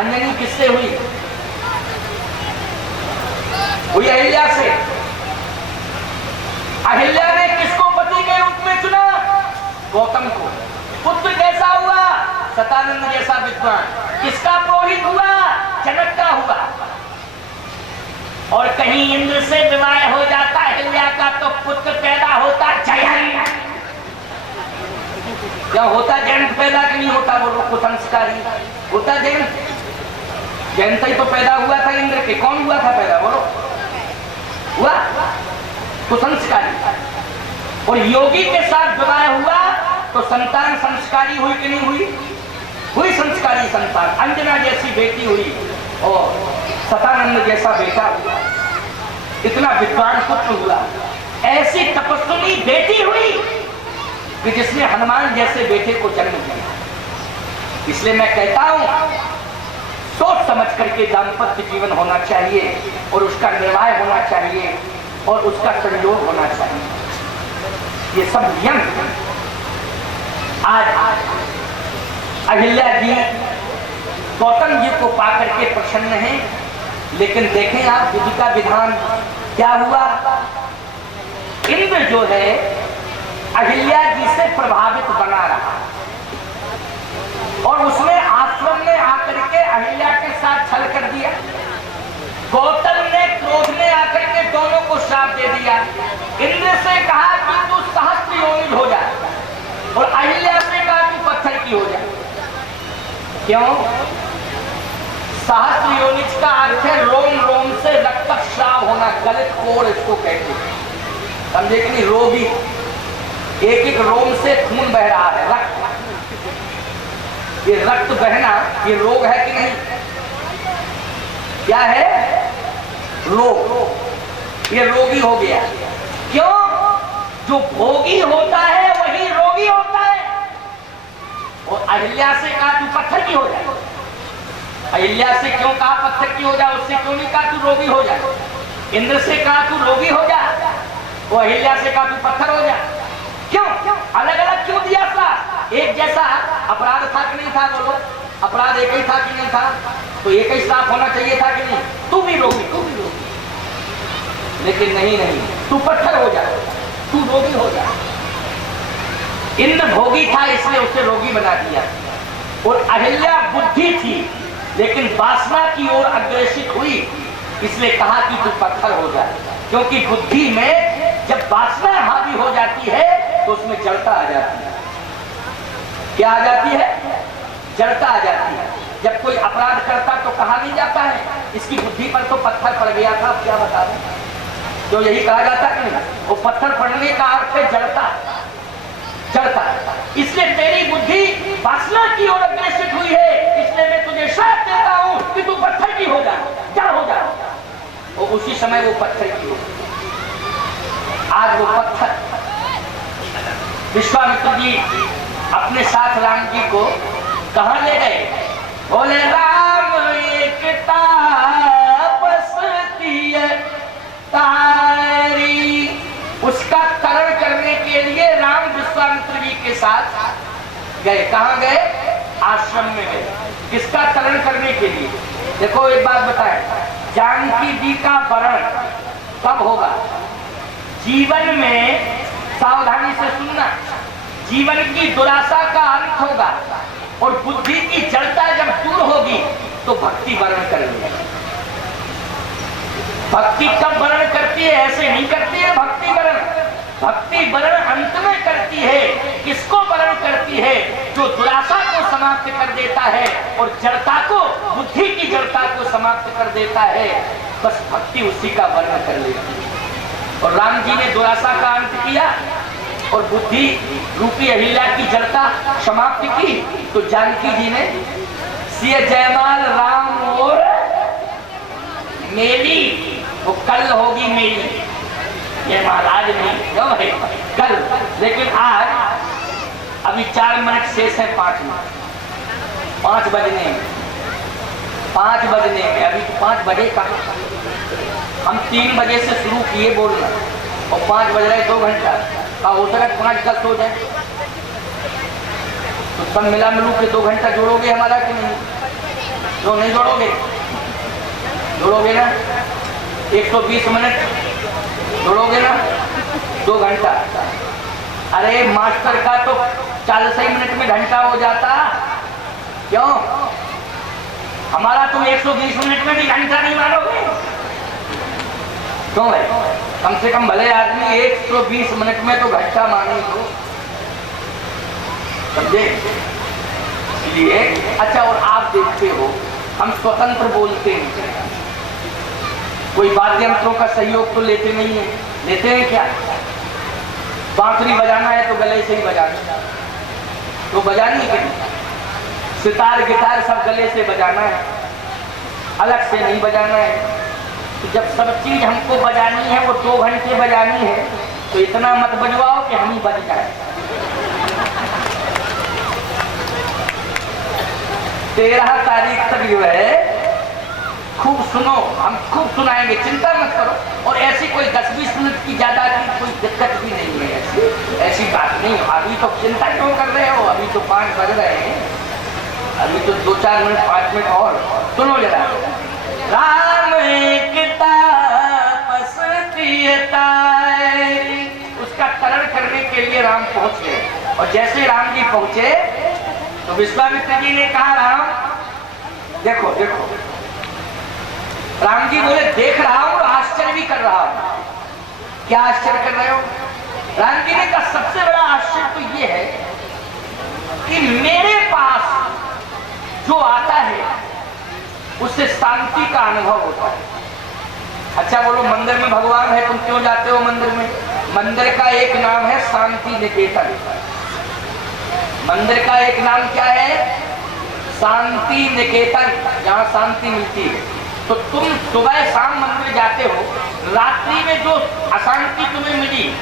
अंजनी किससे हुई? हुई अहिल्या से। अहिल्या ने किसको पति के रूप में चुना? गौतम को। पुत्र कैसा हुआ? सतानंद जैसा विद्वान। किसका पुरोहित हुआ? जनक का हुआ। और कहीं इंद्र से विवाह हो जाता अहिल्या का तो पुत्र पैदा होता जयंत। क्या होता जयंत पैदा कि नहीं होता? बोलो कुसंस्कारी होता जयंत। जयंत ही तो पैदा हुआ था इंद्र के। कौन हुआ था पैदा? बोलो हुआ कुसंस्कारी। और योगी के साथ विवाह हुआ तो संतान संस्कारी हुई कि नहीं हुई? हुई संस्कारी संतान। अंजना जैसी बेटी हुई और सतानंद जैसा बेटा हुआ। इतना विद्वान पुत्र हुआ। ऐसी तपस्विनी बेटी हुई कि जिसने हनुमान जैसे बेटे को जन्म दिया। इसलिए मैं कहता हूं सोच समझ करके दाम्पत्य जीवन होना चाहिए और उसका निर्वाह होना चाहिए और उसका संयोग होना चाहिए। ये सब नियम आज अहिल्या जी गौतम जी को पाकर के प्रसन्न हैं। लेकिन देखें आप विधि का विधान क्या हुआ। इंद्र जो है अहिल्या जी से प्रभावित बना रहा और उसने आश्रम में आकर के अहिल्या के साथ छल कर दिया। गौतम ने क्रोध में आकर के दोनों को श्राप दे दिया। इंद्र से कहा कि तू सहस्त्र योनिज हो जा और अहिल्या से कहा तू पत्थर की हो जा। क्यों? सहस्त्र योनिज का अर्थ है रोम रोम से रक्तस्राव होना। गलत कोड़ इसको कहते हैं। समझे कि नहीं? रोगी एक एक रोम से खून बह रहा है, रक्त। ये रक्त बहना ये रोग है कि नहीं? क्या है? रोग। ये रोगी हो गया। क्यों? जो भोगी होता है वही रोगी होता है। और अहिल्या से कहा तू पत्थर की हो जाए। अहिल्या से क्यों कहा पत्थर की हो जाए? उससे क्यों नहीं कहा तू रोगी हो जाए? इंद्र से कहा तू रोगी हो जा, वो अहिल्या से कहा तू पत्थर हो जा। क्यों? अलग अलग क्यों दिया था? एक जैसा अपराध था कि नहीं था? बोलो अपराध एक ही था कि नहीं था? तो एक ही श्राप होना चाहिए था कि नहीं? तू भी रोगी, तू भी रोगी। लेकिन नहीं, तू पत्थर हो जा, तू रोगी हो जा। इंद्र भोगी था इसलिए उसे रोगी बना दिया। और अहिल्या बुद्धि थी लेकिन वासना की ओर अग्रसित हुई इसलिए कहा कि तू पत्थर हो जा। क्योंकि बुद्धि में जब वासना हावी हो जाती है तो उसमें जड़ता आ जाती है। क्या आ जाती है? जड़ता आ जाती है। जब कोई अपराध करता तो कहा नहीं जाता है इसकी बुद्धि पर तो पत्थर पड़ गया था। अब क्या बता दें? तो यही कहा जाता है कि नहीं? वो पत्थर पड़ने का अर्थ है जड़ता, जड़ता। इसलिए तेरी बुद्धि वासना की ओर अग्रसित हुई है इसलिए मैं तुझे श्राप देता हूं कि तू पत्थर की हो जा, जड़ हो जा। और उसी समय वो पत्थर की हो। आज वो पत्थर विश्वामित्र जी अपने साथ राम जी को कहां ले गए? बोले राम एक तापस्ती तारी। उसका तरण करने के लिए राम विश्वामित्र जी के साथ गए। कहां गए? आश्रम में गए। किसका तरण करने के लिए? देखो एक बात बताएं, जानकी जी का वरण कब होगा? जीवन में सावधानी से सुनना, जीवन की दुराशा का अंत होगा और बुद्धि की जड़ता जब दूर होगी तो भक्ति वर्ण करेंगे। भक्ति कब वर्ण करती है? ऐसे नहीं करती है भक्ति वर्ण। भक्ति वर्ण अंत में करती है। किसको वर्ण करती है? जो दुराशा को समाप्त कर देता है और जड़ता को, बुद्धि की जड़ता को समाप्त कर देता है, बस भक्ति उसी का वर्ण कर लेती है। और राम जी ने दुराशा का अंत किया और बुद्धि रूपी अहिल्या की जड़ता समाप्त की तो जानकी जी ने सिय जयमाल राम और मेली, वो कल होगी मेली, ये महाराज नहीं क्यों है कल। लेकिन आज अभी 4 मिनट शेष है, 5 मिनट, 5 बजने में, 5 बजने में, अभी तो 5 बजे कहाँ? हम 3 बजे से शुरू किए बोलना और 5 बज रहे, 2 घंटा का हो सका 5-10 हो जाए तो सब मिला मिलू के 2 घंटा जोड़ोगे हमारा कि नहीं? तो नहीं दौड़ोगे? दौड़ोगे ना? 120 मिनट दौड़ोगे ना? 2 घंटा। अरे मास्टर का तो 40 मिनट में घंटा हो जाता। क्यों? हमारा तुम 120 मिनट में भी घंटा नहीं मारोगे। क्यों भाई? कम से कम भले आदमी 120 मिनट में तो घंटा माने दो, समझे? इसलिए अच्छा, और आप देखते हो हम स्वतंत्र बोलते हैं, कोई वाद्य यंत्रों का सहयोग तो लेते नहीं है। लेते हैं क्या? बांसुरी बजाना है तो गले से ही बजाना, तो बजानी है। सितार गिटार सब गले से बजाना है, अलग से नहीं बजाना है। तो जब सब चीज हमको बजानी है, वो 2 घंटे बजानी है, तो इतना मत बजवाओ कि हम ही बज जाए। 13 तारीख तक जो है खूब सुनो, हम खूब सुनाएंगे, चिंता मत करो। और ऐसी कोई 10-20 मिनट की ज्यादा की कोई दिक्कत भी नहीं है, ऐसी बात नहीं। अभी तो चिंता क्यों कर रहे हो? अभी तो 5 बज रहे हैं, अभी तो 2-4 मिनट 5 मिनट और सुनो जरा। राम उसका तरण करने के लिए राम पहुंच गए। और जैसे राम जी पहुंचे तो विश्वामित्र जी ने कहा, राम देखो देखो। राम जी बोले, देख रहा हूं और आश्चर्य भी कर रहा हूं। क्या आश्चर्य कर रहे हो? राम जी ने कहा, सबसे बड़ा आश्चर्य तो यह है कि मेरे पास जो आता है उससे शांति का अनुभव होता है। अच्छा बोलो, मंदिर में भगवान है, तुम क्यों जाते हो मंदिर में? मंदिर का एक नाम है शांति निकेतन। मंदिर का एक नाम क्या है? शांति निकेतन, जहां शांति मिलती है। तो तुम सुबह शाम मंदिर जाते हो, रात्रि में जो अशांति तुम्हें मिली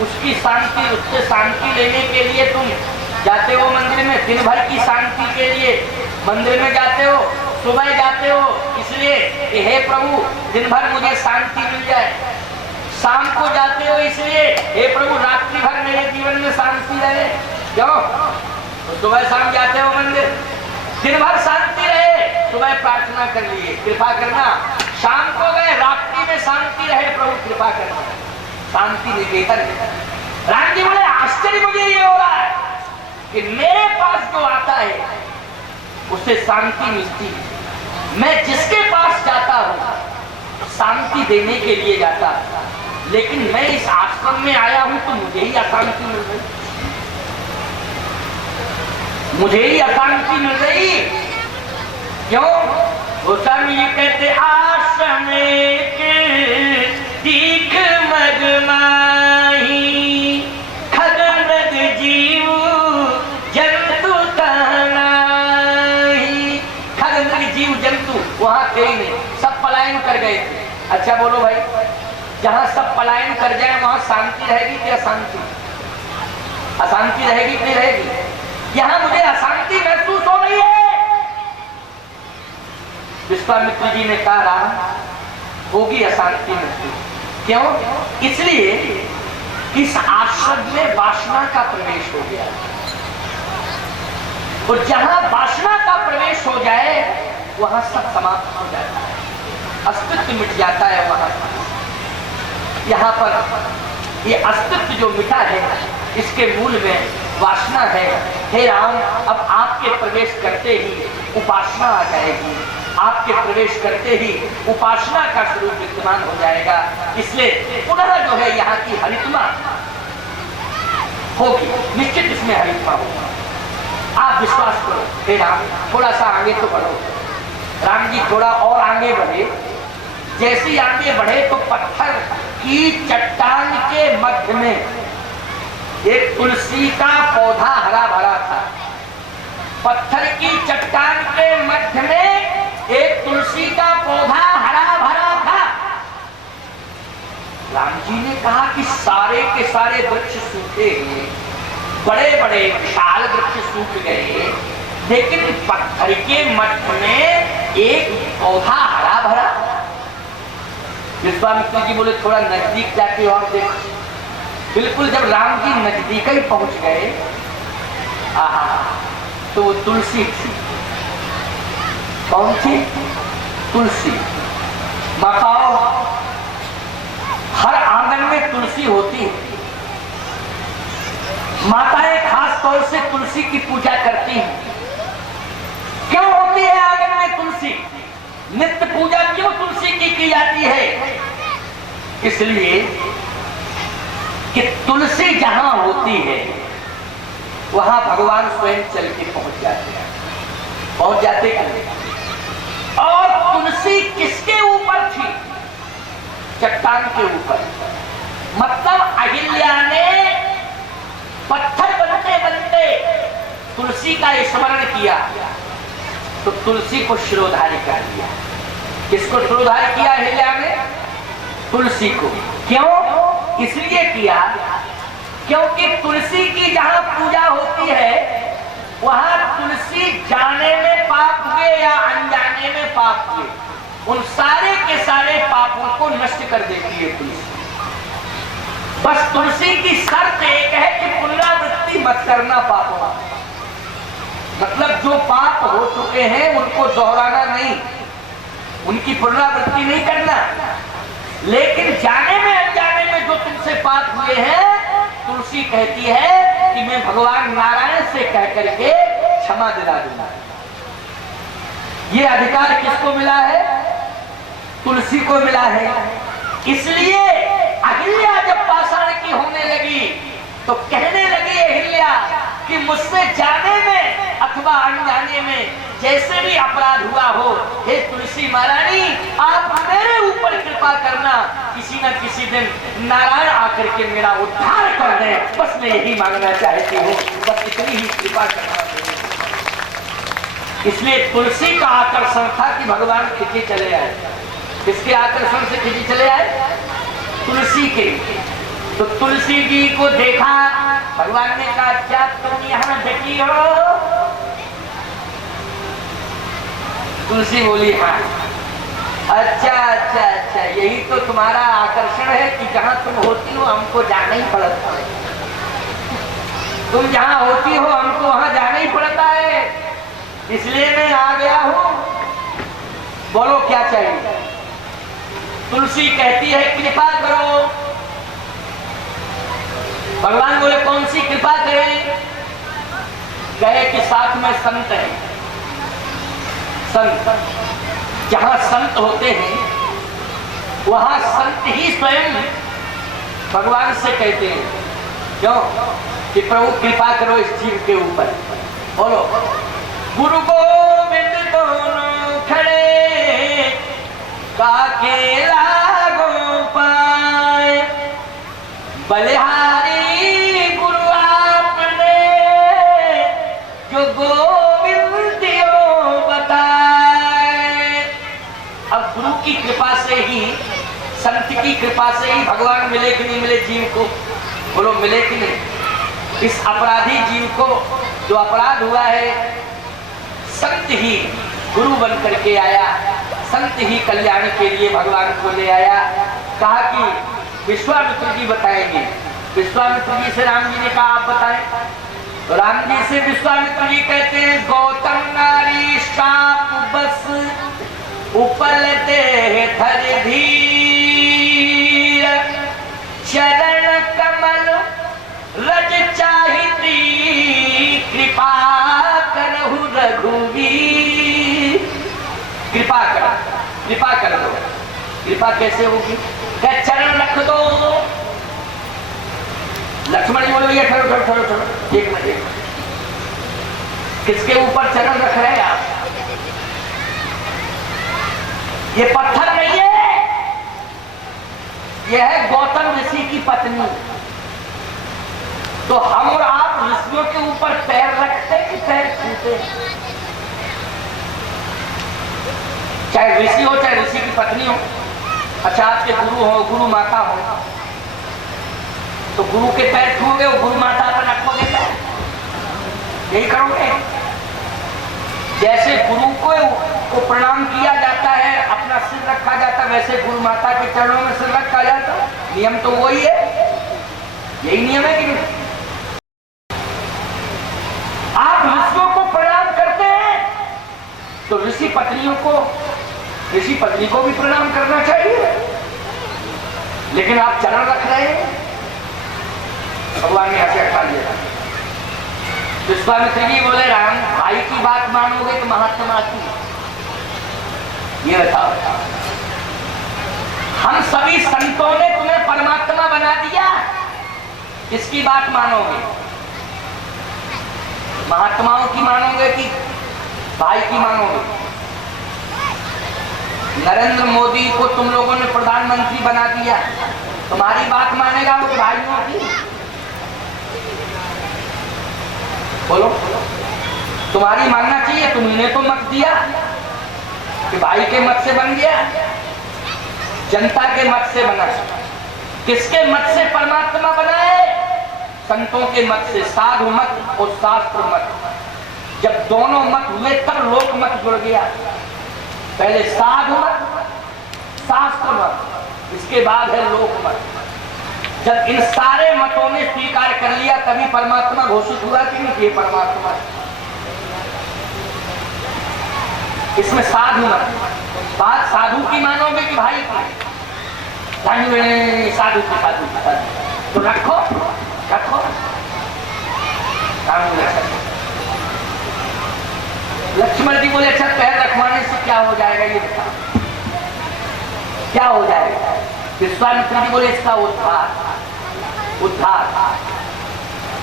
उसकी शांति, उससे शांति लेने के लिए तुम जाते हो मंदिर में। दिन भर की शांति के लिए मंदिर में जाते हो, सुबह जाते हो इसलिए कि हे प्रभु दिन भर मुझे शांति मिल जाए। शाम को जाते हो इसलिए हे प्रभु रात्रि भर मेरे जीवन में शांति रहे। क्यों? तो सुबह शाम जाते हो मंदिर, दिन भर शांति रहे, सुबह प्रार्थना कर लिए कृपा करना, शाम को गए रात्रि में शांति रहे, प्रभु कृपा करना। शांति निकेतन। राम जी बोले, आश्चर्य मुझे ये हो रहा है कि मेरे पास जो आता है उससे शांति मिलती है। मैं जिसके पास जाता हूं शांति देने के लिए जाता, लेकिन मैं इस आश्रम में आया हूं तो मुझे ही अशांति मिल रही, मुझे ही अशांति मिल रही। क्यों? वो स्वामी जी कहते, आश्रम के दीख मगमाही खगनग जीव जंतु तनाही। खगनग जीव जंतु वहां थे ही नहीं, सब पलायन कर गए थे। अच्छा बोलो भाई, जहां सब पलायन कर जाए वहां शांति रहेगी कि अशांति? अशांति रहेगी कि नहीं रहेगी? यहां मुझे अशांति महसूस हो रही है। विश्वामित्र जी ने कहा, राम होगी अशांति महसूस। क्यों? इसलिए इस आश्रम में वासना का प्रवेश हो गया, और जहां वासना का प्रवेश हो जाए वहां सब समाप्त हो जाता है, अस्तित्व मिट जाता है वहां। यहाँ पर ये अस्तित्व जो मिटा है इसके मूल में वासना है। हे राम, अब आपके प्रवेश करते ही उपासना आ जाएगी, आपके प्रवेश करते ही उपासना का स्वरूप विद्यमान हो जाएगा। इसलिए पुनः जो है यहाँ की हरितमा होगी, निश्चित इसमें हरितमा होगी। आप विश्वास करो। हे राम, थोड़ा सा आगे तो बढ़ो। राम जी थोड़ा और आगे बढ़े। जैसे आगे बढ़े तो पत्थर की चट्टान के मध्य में एक तुलसी का पौधा हरा भरा था। पत्थर की चट्टान के मध्य में एक तुलसी का पौधा हरा भरा था। राम जी ने कहा कि सारे के सारे वृक्ष सूखे हुए, बड़े बड़े विशाल वृक्ष सूख गए, लेकिन पत्थर के मध्य में एक पौधा हरा भरा। विश्वामित्र जी बोले, थोड़ा नजदीक जाके और देखो। बिल्कुल जब राम जी नजदीक ही पहुंच गए, आहा, तो वो तुलसी थी। कौन सी? तुलसी। बताओ, हर आंगन में तुलसी होती है। माताएं खास तौर से तुलसी की पूजा करती हैं। क्यों होती है आंगन में तुलसी? नित्य पूजा क्यों तुलसी की जाती है? इसलिए कि तुलसी जहां होती है वहां भगवान स्वयं चल के पहुंच जाते हैं। पहुंच जाते हैं। और तुलसी किसके ऊपर थी? चट्टान के ऊपर। मतलब अहिल्या ने पत्थर बनते बनते तुलसी का स्मरण किया तो तुलसी को शिरोधारी कर दिया। किसको शिरोधारी किया अहिल्या ने? तुलसी को। क्यों? इसलिए किया क्योंकि तुलसी की जहां पूजा होती है वहां तुलसी जाने में पाप हुए या अनजाने में पाप हुए, उन सारे के सारे पापों को नष्ट कर देती है तुलसी। बस तुलसी की शर्त एक है कि पुनरावृत्ति मत करना पापों। मतलब जो पाप हो चुके हैं उनको दोहराना नहीं, उनकी पुनरावृत्ति नहीं करना। लेकिन जाने में अनजाने में जो तुमसे पाप हुए हैं, तुलसी कहती है कि मैं भगवान नारायण से कह करके क्षमा दिला दूंगा। ये अधिकार किसको मिला है? तुलसी को मिला है। इसलिए अहिल्या जब पाषाण की होने लगी तो कहने लगी अहिल्या कि मुझसे जाने में अथवा अनजाने में जैसे भी अपराध हुआ हो, हे तुलसी महारानी आप मेरे ऊपर कृपा करना, किसी न किसी दिन नारायण आकर के मेरा उद्धार कर दें। बस मैं यही मांगना चाहती हूँ, बस इतनी ही कृपा करना। इसलिए तुलसी का आकर्षण था कि भगवान खिंचे चले आए। किसके आकर्षण से खिंचे चले आए? तुलसी के। तो तुलसी जी को देखा, भगवान ने कहा क्या तुम यहाँ बैठी हो? तुलसी बोली हाँ। अच्छा अच्छा अच्छा, यही तो तुम्हारा आकर्षण है कि जहां तुम होती हो हमको जाना ही पड़ता है। तुम जहां होती हो हमको वहां जाना ही पड़ता है, इसलिए मैं आ गया हूं। बोलो क्या चाहिए? तुलसी कहती है कृपा करो। भगवान बोले कौन सी कृपा करें? कहे कि साथ में संत है। संत, जहां संत होते हैं वहां संत ही स्वयं भगवान से कहते हैं क्यों कि प्रभु कृपा करो इस जीव के ऊपर। बोलो गुरु गोविंद दोनों खड़े काके लागो पाए, बलिहारी गुरु आपने जो गोविंद दियो बताए। अब गुरु की कृपा से ही, संत की कृपा से ही भगवान मिले कि नहीं मिले जीव को? बोलो मिले कि नहीं? इस अपराधी जीव को जो अपराध हुआ है, संत ही गुरु बन करके आया, संत ही कल्याण के लिए भगवान को ले आया। कहा कि विश्वामित्र जी बताएंगे। विश्वामित्र जी से राम जी ने कहा आप बताएं। तो राम जी से विश्वामित्र जी कहते हैं गौतम नारी शाप बस उपलते धर धीर, चरण कमल रज चाहिती कृपा करहु रघुवीर। कृपा कर, कृपा कर दो। कृपा कैसे होगी? क्या चरण रख दो। लक्ष्मण जी बोले भैया ठहरो ठहरो ठहरो ठहरो, एक मिनट। किसके ऊपर चरण रख रहे हैं आप? ये पत्थर नहीं है, यह है गौतम ऋषि की पत्नी। तो हम और आप ऋषियों के ऊपर पैर रखते कि पैर छूते? चाहे ऋषि हो चाहे ऋषि की पत्नी हो। अच्छा आपके गुरु हो, गुरु माता हो, तो गुरु के पैर छूओगे, गुरु माता पर रखोगे पैर? यही करोगे? जैसे गुरु को प्रणाम किया जाता है, अपना सिर रखा जाता, वैसे गुरु माता के चरणों में सिर रखा जाता। नियम तो वही है, यही नियम है कि नहीं? आप ऋषियों को प्रणाम करते हैं तो ऋषि पत्नी को भी प्रणाम करना चाहिए, लेकिन आप चरण रख रहे हैं। भगवान ने ऐसे हटा लिया। विश्वामित्र जी बोले, राम भाई की बात मानोगे तो महात्मा की, ये बताओ, हम सभी संतों ने तुम्हें परमात्मा बना दिया, किसकी बात मानोगे? महात्माओं की मानोगे कि भाई की मानोगे? नरेंद्र मोदी को तुम लोगों ने प्रधानमंत्री बना दिया, तुम्हारी बात मानेगा वो भाइयों की? बोलो, तुम्हारी मानना चाहिए। तुमने तो मत दिया कि भाई के मत से बन गया, जनता के मत से बना। किसके मत से परमात्मा बना है? संतों के मत से, साधु मत और शास्त्र मत। जब दोनों मत हुए तब लोक मत जुड़ गया। पहले साधु मत, शास्त्र मत, इसके बाद है लोक मत। जब इन सारे मतों ने स्वीकार कर लिया तभी परमात्मा घोषित हुआ कि नहीं, ये परमात्मा। इसमें साधु मत, बात साधु की मानोगे कि भाई की? साधु की, तो रखो। लक्ष्मण जी बोले, अच्छा पैर रखवाने से क्या हो जाएगा, ये बताओ, क्या हो जाएगा? विश्वामित्र जी बोले, इसका उद्धार।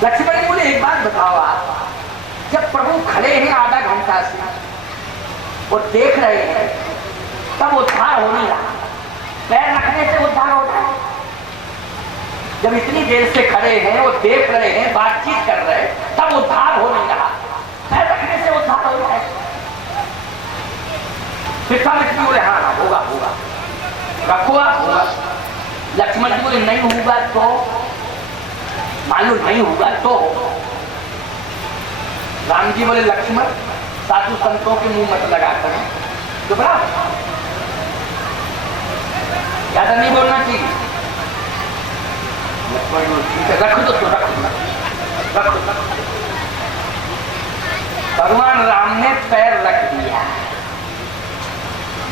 लक्ष्मण जी बोले, एक बात बताओ आप, जब प्रभु खड़े हैं आधा घंटा से और देख रहे हैं, तब उद्धार हो नहीं रहा। पैर रखने से उद्धार होता है? जब इतनी देर से खड़े हैं और देख रहे हैं, बातचीत कर रहे हैं, तब उद्धार हो नहीं रहा। पैर रखने से उद्धार हो रहा है? विश्वामित्र बोले, हाँ होगा, रखो आप, होगा। लक्ष्मण जी बोले, नहीं होगा तो? मालूम नहीं होगा तो? राम जी बोले, लक्ष्मण साधु संतों के मुंह मत लगाकर, चुप रहा, ज्यादा नहीं बोलना चाहिए। ठीक है, रख दो तो रख दो। भगवान राम ने पैर रख दिया।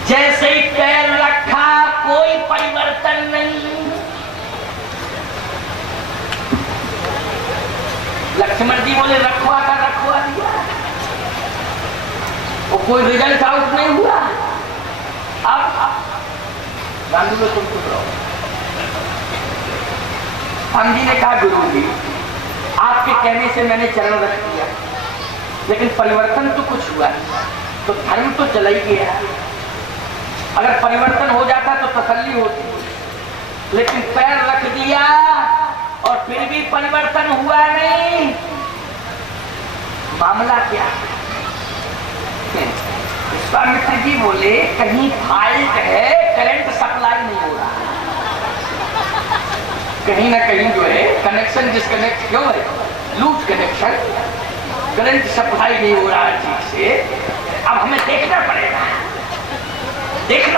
जैसे ही पैर रखा कोई परिवर्तन नहीं। लक्ष्मण जी बोले, रखवा दिया, वो कोई रिजल्ट आउट नहीं हुआ। अब गांधी में तुम चुप रहो। हम जी ने कहा, गुरु जी आपके कहने से मैंने चरण रख दिया, लेकिन परिवर्तन तो कुछ हुआ, तो धर्म तो चला ही गया। अगर परिवर्तन हो जाता तो तसल्ली होती, लेकिन पैर रख दिया और फिर भी परिवर्तन हुआ नहीं। मामला क्या? विश्वामित्र जी बोले, कहीं फाल्ट है, करंट सप्लाई नहीं हो रहा, कहीं ना कहीं जो है कनेक्शन डिस्कनेक्ट क्यों है, लूज कनेक्शन, करंट सप्लाई नहीं हो रहा ठीक से। अब हमें देखना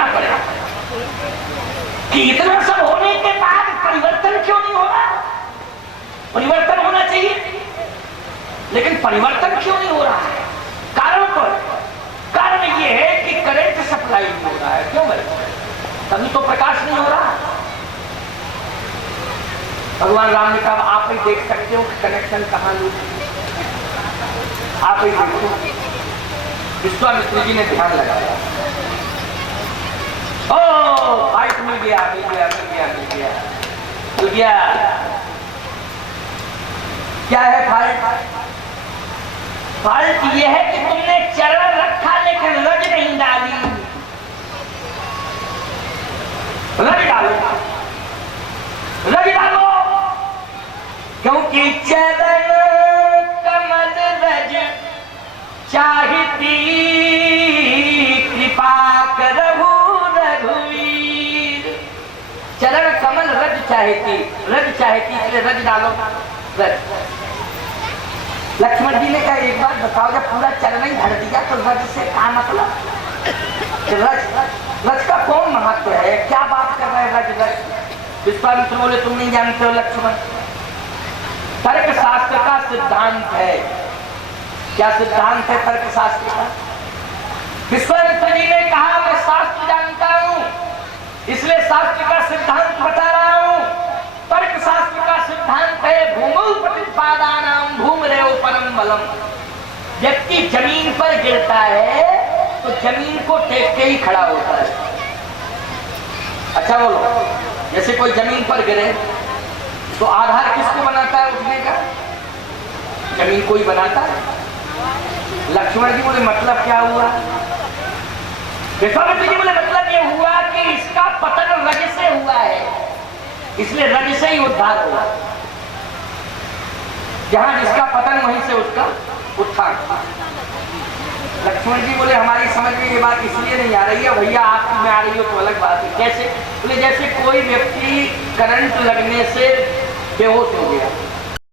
पड़ेगा कि इतना सब होने के बाद परिवर्तन क्यों नहीं हो रहा। परिवर्तन होना चाहिए, लेकिन परिवर्तन क्यों नहीं हो रहा है? कारण ये है कि करंट सप्लाई नहीं हो रहा है। क्यों भाई? तभी तो प्रकाश नहीं हो रहा। भगवान राम ने कहा, आप ही देख सकते हो कि कनेक्शन कहां लूट, आप ही देखो। विश्वामित्र जी ने ध्यान लगाया, ओ फाइट मिल गया। क्या है फाल्ट? फाल्ट यह है कि तुमने चरण रखा लेकिन रज नहीं डाली। रज डालो, क्योंकि चरण कमल रज चाहती, कृपा करहु रघुवीर। चरण कमल रज चाहती, इसलिए रज डालो, रज। लक्ष्मण जी ने कहा, एक बात बताओ, जब पूरा चरण ही धर दिया तो रज से क्या मतलब? रज का कौन महत्व है? क्या बात कर रहे हैं रज? विश्वामित्र बोले, तुम नहीं जानते हो लक्ष्मण, तर्क शास्त्र का सिद्धांत है। क्या सिद्धांत है तर्क शास्त्र का? विश्वामित्र जी ने कहा मैं शास्त्र जानता हूं, इसलिए शास्त्र का सिद्धांत बता रहा हूं। तर्क शास्त्र का सिद्धांत है भूमौ प्रतिपादानाम भूमरेव परम बलम। व्यक्ति जमीन पर गिरता है तो जमीन को टेक के ही खड़ा होता है। अच्छा बोलो, जैसे कोई जमीन पर गिरे तो आधार किसको बनाता है उठने का? जमीन को ही बनाता है। लक्ष्मण जी बोले मतलब क्या हुआ? विश्वामित्र जी बोले मतलब ये हुआ कि इसका पतन रज से हुआ है, इसलिए रज से ही उद्धार हुआ। जहां जिसका पतन वहीं से उसका उत्थान। लक्ष्मण जी बोले हमारी समझ में ये बात इसलिए नहीं आ रही है भैया, आपकी में आ रही हो तो अलग बात है। कैसे? बोले जैसे कोई व्यक्ति करंट लगने से बेहोश हो गया,